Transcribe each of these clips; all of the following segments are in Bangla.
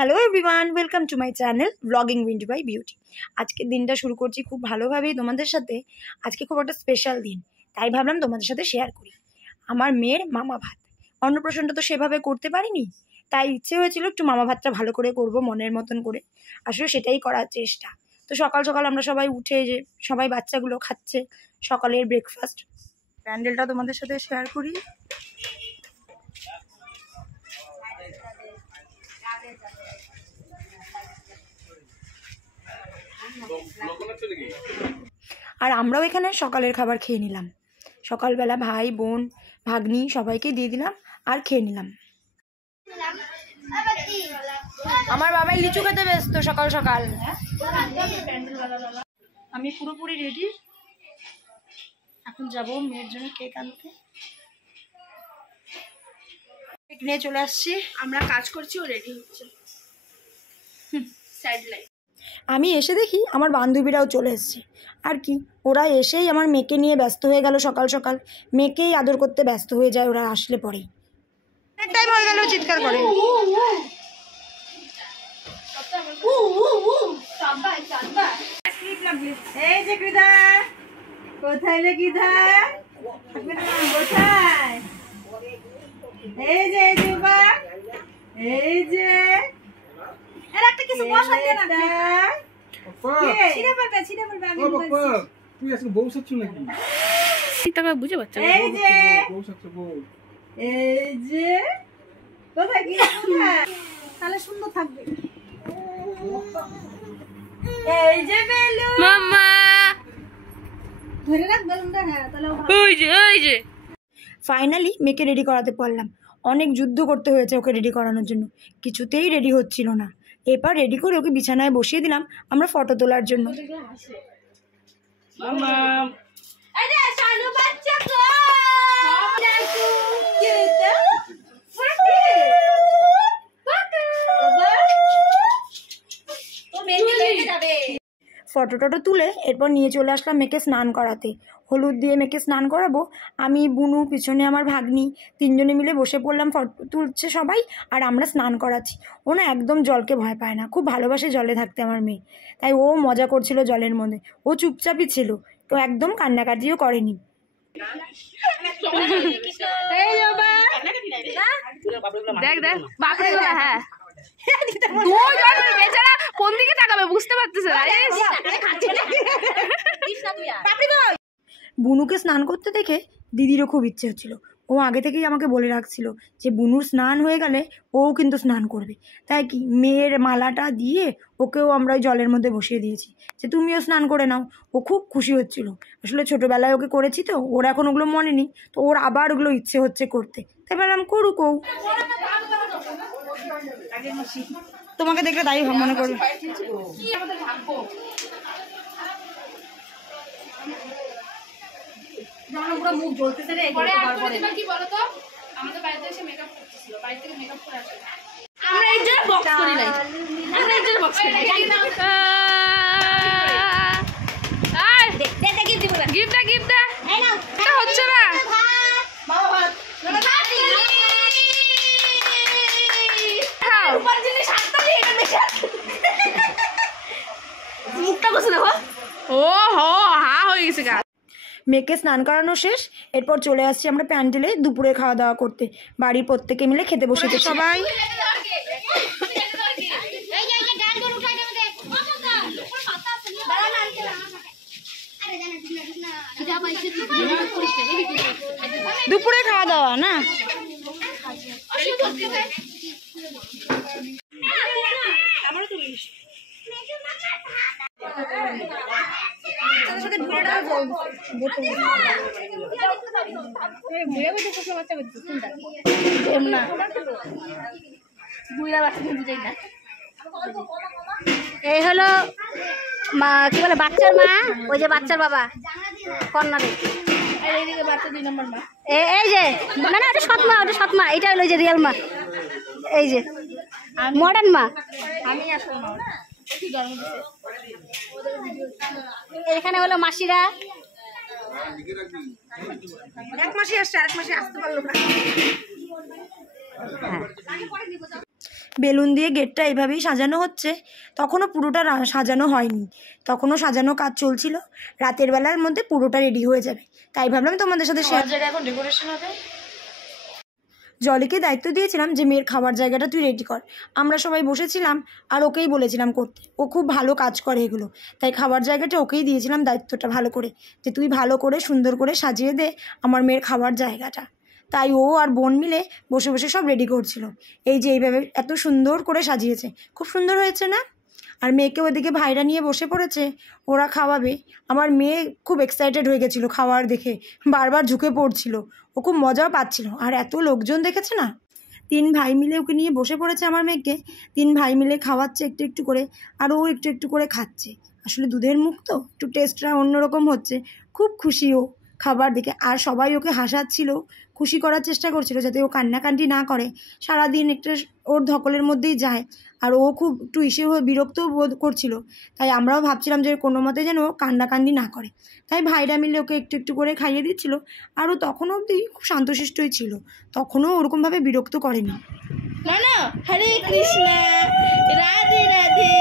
Hello everyone, welcome to my channel blogging wind by beauty. আজকের দিনটা শুরু করছি খুব ভালোভাবেই তোমাদের সাথে। আজকে খুব একটা স্পেশাল দিন, তাই ভাবলাম তোমাদের সাথে শেয়ার করি। আমার মেয়ের মামা ভাত, অন্নপ্রাশনটা তো সেভাবে করতে পারিনি, তাই ইচ্ছে হয়েছিল একটু মামা ভাতটা ভালো করে করব, মনের মতন করে। আসলে সেটাই করার চেষ্টা। তো সকাল সকাল আমরা সবাই উঠে, যে সবাই বাচ্চাগুলো খাচ্ছে সকালের ব্রেকফাস্ট। প্যান্ডেলটা তোমাদের সাথে শেয়ার করি। আর আমরাও এখানে সকালের খাবার খেয়ে নিলাম। সকালবেলা ভাই বোন ভাগ্নি সবাইকে দিয়ে দিলাম আর খেয়ে নিলাম। আমার বাবাই লিচু খেতে ব্যস্ত সকাল সকাল। আমি পুরোপুরি রেডি, এখন যাব মেয়ের জন্য কেক আনতে। কেক নিয়ে চলে আসছি, আমরা কাজ করছি, ও রেডি হচ্ছে। আমি এসে দেখি আমার বান্ধবীরাও চলে এসছে। আর কি, ওরা এসেই আমার মেয়েকে নিয়ে ব্যস্ত হয়ে গেল। সকাল সকাল মেয়েকেই আদর করতে ব্যস্ত হয়ে যায় ওরা আসলে পরেই। টাইম হয়ে গেল, চিৎকার করে। এই যে কৃদা, কোথায় রে কৃদা, কোথায়? এই যে এই যে এর একটা কিছু বসা দে না। ছিড়ে পড়বে আমি বলছি। তুই আজকে বউ সাচ্ছ নাকি? ঠিকঠাক বুঝে পাচ্ছ? এই যে বউ সাচ্ছ বউ। এই যে কোথায় কি কোথায়? তাহলে সুন্দর থাকবে। এই যে বেলুন মাম্মা, ধরে রাখ বেলুনটা। হ্যাঁ তাহলে ওই যে ফাইনালি মেয়েকে রেডি করাতে পারলাম। অনেক যুদ্ধ করতে হয়েছে ওকে রেডি করানোর জন্য, কিছুতেই রেডি হচ্ছিল না। এরপর রেডি করে ওকে বিছানায় বসিয়ে দিলাম আমরা ফটো তোলার জন্য। ফটো টটো তুলে এরপর নিয়ে চলে আসলাম মেয়েকে স্নান করাতে। হলুদ দিয়ে মেয়েকে স্নান করাবো। আমি, বুনু, পিছনে আমার ভাগ্নি, তিনজনে মিলে বসে পড়লাম। ফটো তুলছে সবাই আর আমরা স্নান করাচ্ছি। ও না একদম জলকে ভয় পায় না, খুব ভালোবাসে জলে থাকতে আমার মেয়ে। তাই ও মজা করছিল জলের মধ্যে, ও চুপচাপই ছিল, তো একদম কান্নাকাটিও করেনি। দেখ বাপরে, হ্যাঁ বেচারা কোন দিকে তাকাবে বুঝতে পারতেছে না। বুনুকে স্নান করতে দেখে দিদিরও খুব ইচ্ছে হচ্ছিল। ও আগে থেকেই আমাকে বলে রাখছিল যে বুনুর স্নান হয়ে গেলে ও কিন্তু স্নান করবে। তাই কি মেয়ের মালাটা দিয়ে ওকেও আমরা ওই জলের মধ্যে বসিয়ে দিয়েছি যে তুমিও স্নান করে নাও। ও খুব খুশি হচ্ছিল। আসলে ছোটোবেলায় ওকে করেছি তো, ওর এখন ওগুলো মনে নেই, তো ওর আবার ওগুলো ইচ্ছে হচ্ছে করতে। তাই বললাম করুক ও। তোমাকে দেখলে তাই মনে করবে। মুখ জ্বলতেছে রে। কি বলতো, আমাদের বাড়িতে এসে মেকআপ করতেছিল, বাড়ি থেকে মেকআপ করে আসে। আমরা এই যে বক্স করি নাই, আমরা এই যে বক্স করি নাই। গিফট দে এটা হচ্ছে না। মামা ভাত খাও, উপর জিনিস হাতটা দিয়ে এটা মেশা মুখটা বসে দেখো। ও হো হা হয়ে গেছে গা। মেয়েকে স্নান করানো শেষ, এরপর চলে আসছি আমরা প্যান্ডেলে দুপুরে খাওয়া দাওয়া করতে। বাড়ির প্রত্যেকে মিলে খেতে বসেছে সবাই। দুপুরে খাওয়া দাওয়া না, এই হলো মা, কি বলে বাচ্চার মা, ওই যে বাচ্চার বাবা কন্যা দেখ। এই যে না ওটা সৎ মা, ওটা সৎ মা, এটা হলো যে রিয়েল মা, এই যে মডার্ন মা। এখানে হলো মাসিরা। এক মাসে আসছে, আরেক মাসে আসতে পারলো না। বেলুন দিয়ে গেটটা এভাবেই সাজানো হচ্ছে, তখনও পুরোটা সাজানো হয়নি, তখনও সাজানো কাজ চলছিল। রাতের বেলার মধ্যে পুরোটা রেডি হয়ে যাবে, তাই ভাবলাম তোমাদের সাথে শেয়ার। জায়গায় এখন ডেকোরেশন হবে। জলিকে দায়িত্ব দিয়েছিলাম যে মেয়ের খাবার জায়গাটা তুই রেডি কর। আমরা সবাই বসেছিলাম আর ওকেই বলেছিলাম করতে, ও খুব ভালো কাজ করে এগুলো, তাই খাবার জায়গাটা ওকেই দিয়েছিলাম দায়িত্বটা ভালো করে, যে তুই ভালো করে সুন্দর করে সাজিয়ে দে আমার মেয়ের খাবার জায়গাটা। তাই ও আর বোন মিলে বসে বসে সব রেডি করছিল। এই যে এইভাবে এত সুন্দর করে সাজিয়েছে, খুব সুন্দর হয়েছে না? আর মেয়েকে ওদিকে ভাইরা নিয়ে বসে পড়েছে, ওরা খাওয়াবে। আমার মেয়ে খুব এক্সাইটেড হয়ে গেছিলো খাওয়ার দেখে, বারবার ঝুঁকে পড়ছিল, ও খুব মজাও পাচ্ছিল। আর এত লোকজন দেখেছে না, 3 ভাই মিলে ওকে নিয়ে বসে পড়েছে আমার মেয়েকে, 3 ভাই মিলে খাওয়াচ্ছে একটু একটু করে, আর ও একটু একটু করে খাচ্ছে। আসলে দুধের মুখ তো একটু টেস্টটা অন্যরকম হচ্ছে, খুব খুশি ও খাবার দেখে। আর সবাই ওকে হাসাচ্ছিল, খুশি করার চেষ্টা করছিল যাতে ও কান্নাকান্টি না করে, সারাদিন একটা ওর ধকলের মধ্যেই যায়। আর ও খুব একটু হয়ে বিরক্তও বোধ করছিল, তাই আমরাও ভাবছিলাম যে কোনো মতে যেন ও কান্নাকান্দি না করে। তাই ভাইরা মিলে ওকে একটু একটু করে খাইয়ে দিচ্ছিল। আর ও তখনও অবধি খুব শান্তশিষ্টই ছিল, তখনও ওরকমভাবে বিরক্ত করেনি। না হরে কৃষ্ণ রাধে রাধে।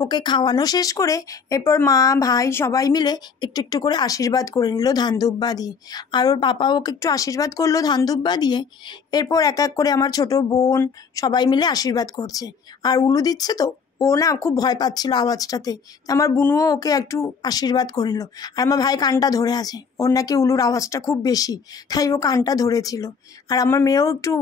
ওকে খাওয়ানো শেষ করে এরপর মা ভাই সবাই মিলে একটু একটু করে আশীর্বাদ করে নিল ধান দুব্বা দিয়ে। আর ওর পাপা ওকে একটু আশীর্বাদ করলো ধান দুব্বা দিয়ে। এরপর এক এক করে আমার ছোট বোন সবাই মিলে আশীর্বাদ করছে। আর উলু দিচ্ছে তো, ও না খুব ভয় পাচ্ছিল আওয়াজটাতে, আমার বুনুও ওকে একটু আশীর্বাদ করে নিল। আর আমার ভাই কানটা ধরে আছে, ওর নাকি উলুর আওয়াজটা খুব বেশি, তাই ও কানটা ধরেছিল। আর আমার মেয়েও একটু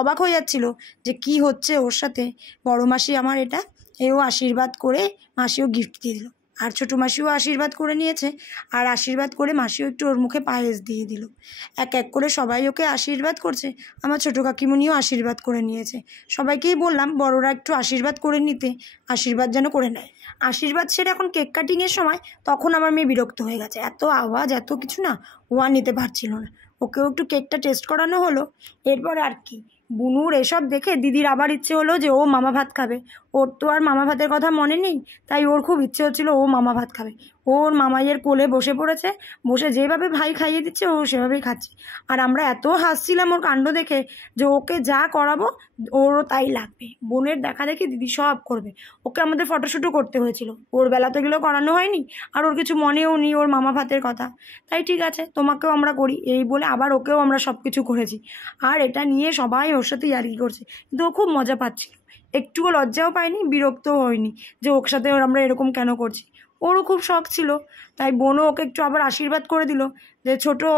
অবাক হয়ে যাচ্ছিল যে কি হচ্ছে ওর সাথে। বড় মাসি আমার এটা, এও আশীর্বাদ করে মাসিও গিফট দিয়ে দিল। আর ছোটো মাসিও আশীর্বাদ করে নিয়েছে, আর আশীর্বাদ করে মাসিও একটু ওর মুখে পায়েস দিয়ে দিল। এক এক করে সবাই ওকে আশীর্বাদ করছে। আমার ছোটো কাকিমুনিও আশীর্বাদ করে নিয়েছে। সবাইকেই বললাম বড়রা একটু আশীর্বাদ করে নিতে, আশীর্বাদ যেন করে নেয়। আশীর্বাদ সেরে এখন কেক কাটিংয়ের সময় তখন আমার মেয়ে বিরক্ত হয়ে গেছে, এত আওয়াজ এত কিছু না, ও আর নিতে পারছিল না। ওকেও একটু কেকটা টেস্ট করানো হলো। এরপর আর কি, বুনুর এসব দেখে দিদির আবার ইচ্ছে হলো যে ও মামা ভাত খাবে। ওর তো আর মামা ভাতের কথা মনে নেই, তাই ওর খুব ইচ্ছে হচ্ছিল ও মামা ভাত খাবে। ওর মামাইয়ের কোলে বসে পড়েছে, বসে যেভাবে ভাই খাইয়ে দিচ্ছে ও সেভাবেই খাচ্ছে। আর আমরা এত হাসছিলাম ওর কাণ্ড দেখে যে ওকে যা করাবো ওরও তাই লাগবে। বোনের দেখা দেখি দিদি সব করবে। ওকে আমাদের ফটোশ্যুটও করতে হয়েছিল, ওর বেলা তো এগুলো করানো হয়নি, আর ওর কিছু মনেও নেই ওর মামা ভাতের কথা। তাই ঠিক আছে তোমাকেও আমরা করি এই বলে আবার ওকেও আমরা সব কিছু করেছি। আর এটা নিয়ে সবাই ওর সাথে ইয়ার্কি করছে, কিন্তু ও খুব মজা পাচ্ছিল, একটুও লজ্জাও পায়নি, বিরক্তও হয়নি যে ওর সাথে আমরা এরকম কেন করছি। ওরও খুব শখ ছিল, তাই বোনও ওকে একটু আবার আশীর্বাদ করে দিল যে ছোটো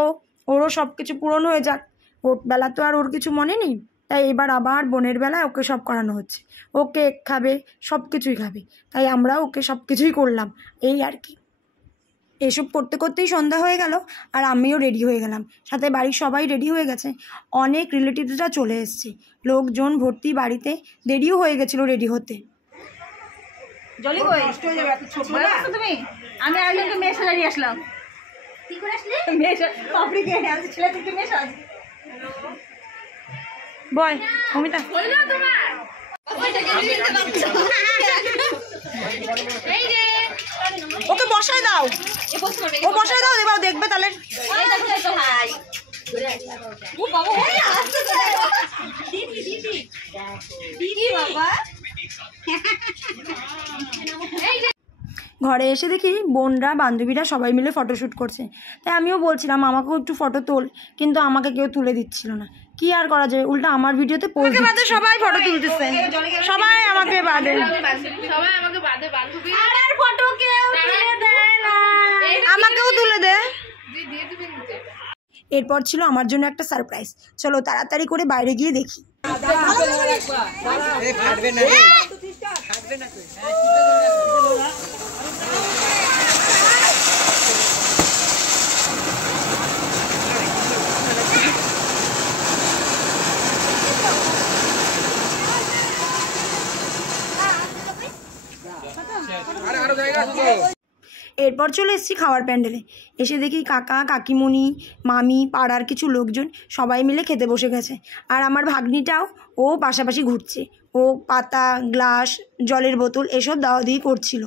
ওরও সব কিছু পূরণ হয়ে যাক। ওর বেলা তো আর ওর কিছু মনে নেই, তাই এবার আবার বোনের বেলায় ওকে সব করানো হচ্ছে। ও কেক খাবে, সব কিছুই খাবে, তাই আমরা ওকে সব কিছুই করলাম, এই আর কি। এসব করতে করতেই সন্ধ্যা হয়ে গেল, আর আমিও রেডি হয়ে গেলাম, সাথে বাড়ির সবাই রেডি হয়ে গেছে। অনেক রিলেটিভসরা চলে এসছে, লোকজন ভর্তি বাড়িতে, দেরিও হয়ে গেছিলো রেডি হতে। জলি কই তুমি? আমি আরেকজনকে মেয়ে সাজারি আসলাম। কি করে আসলে? মেয়ে পাপড়ি কে আছে, ছেলে থেকে মেয়ে সাজ। বয় অমিতা হইলো তোমার এই রে ওকে বসায় দাও, ও বসায় দাও, এবার দেখবে তাহলে। এই দেখো তো ভাই ও বাবা ওই আসছে তো দিদি দিদি দিদি বাবা এই যে ঘরে এসে দেখি বোনরা বান্ধবীরা সবাই মিলে ফটোশ্যুট করছে। তাই আমিও বলছিলাম আমাকেও একটু ফটো তোল, কিন্তু আমাকে কেউ তুলে দিচ্ছিল না। কি আর করা যায়, উল্টা আমার ভিডিওতে পোজ দিচ্ছে। সবাই ফটো তুলতেছে, সবাই আমাকে বাদে, সবাই আমাকে বাদে বান্ধবী আর ফটো কেউ তুলে দেয় না, আমাকেও তুলে দে। দিয়ে দিবেন নিতে। এরপর ছিল আমার জন্য একটা সারপ্রাইজ, চলো তাড়াতাড়ি করে বাইরে গিয়ে দেখি। এরপর চলে এসেছি খাওয়ার প্যান্ডেলে। এসে দেখি কাকা, কাকিমণি, মামি, পাড়ার কিছু লোকজন সবাই মিলে খেতে বসে গেছে। আর আমার ভাগ্নিটাও ও পাশাপাশি ঘুরছে। ও পাতা, গ্লাস, জলের বোতল এসব দাওয়াদিই করছিল।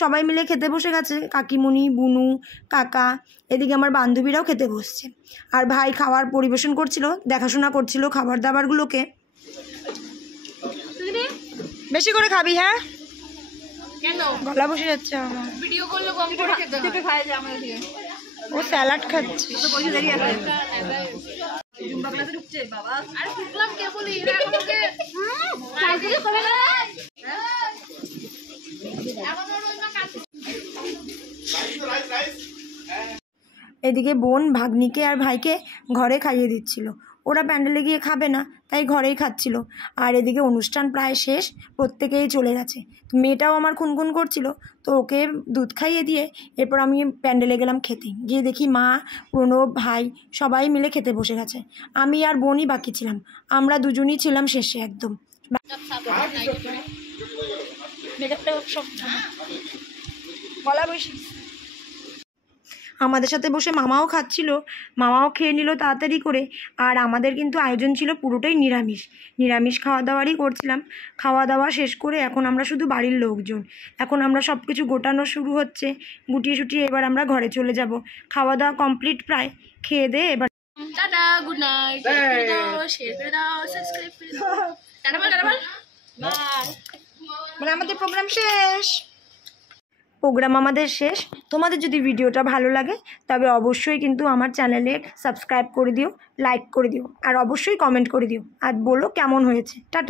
সবাই মিলে খেতে বসে গেছে, কাকিমণি, বুনু, কাকা। এদিকে আমার বান্ধবীরাও খেতে বসছে। আর ভাই খাবার পরিবেশন করছিল, দেখাশোনা করছিল খাবার দাবারগুলোকে। বেশি করে খাবি? হ্যাঁ, কেন গলা বসে যাচ্ছে আমার। ভিডিও করলে কম করে খেতে হয়। দুটো খাই যায় আমাদের দিকে ও স্যালাড খাচ্ছে। তো বসে দাঁড়িয়ে আছে জুম্বা ক্লাসে ঢুকছে বাবা আরে শুনলাম কে বলি এরা আমাকে আইডিয়া করে না এখন ওর ওই না কাছে এদিকে বোন ভাগ্নিকে আর ভাইকে ঘরে খাইয়ে দিচ্ছিল। ওরা প্যান্ডেলে গিয়ে খাবে না, তাই ঘরেই খাচ্ছিল। আর এদিকে অনুষ্ঠান প্রায় শেষ, প্রত্যেকেই চলে গেছে। মেয়েটাও আমার খুনখুন করছিল, তো ওকে দুধ খাইয়ে দিয়ে এরপর আমি প্যান্ডেলে গেলাম খেতে। গিয়ে দেখি মা, প্রণব, ভাই সবাই মিলে খেতে বসে গেছে। আমি আর বোনই বাকি ছিলাম। আমরা দুজনই ছিলাম শেষে একদম। গলা বসি। আমাদের সাথে বসে মামাও খাচ্ছিল, মামাও খেয়ে নিল তাড়াতাড়ি করে। আর আমাদের কিন্তু আয়োজন ছিল পুরোটাই নিরামিষ খাওয়া দাওয়ারই করছিলাম। খাওয়া দাওয়া শেষ করে এখন আমরা শুধু বাড়ির লোকজন। এখন আমরা সব কিছু গোটানো শুরু হচ্ছে, গুটিয়ে শুটিয়ে এবার আমরা ঘরে চলে যাব। খাওয়া দাওয়া কমপ্লিট প্রায়, খেয়ে দিয়ে এবার টাটা, গুড নাইট। শেয়ার করে দাও, সাবস্ক্রাইব করে দাও। টাটা বল, বাই। মানে আমাদের প্রোগ্রাম শেষ। তোমাদের যদি ভিডিওটা ভালো লাগে তবে অবশ্যই কিন্তু আমার চ্যানেলে সাবস্ক্রাইব করে দিও, লাইক করে দিও, আর অবশ্যই কমেন্ট করে দিও, আর বলো কেমন হয়েছে। টাটা।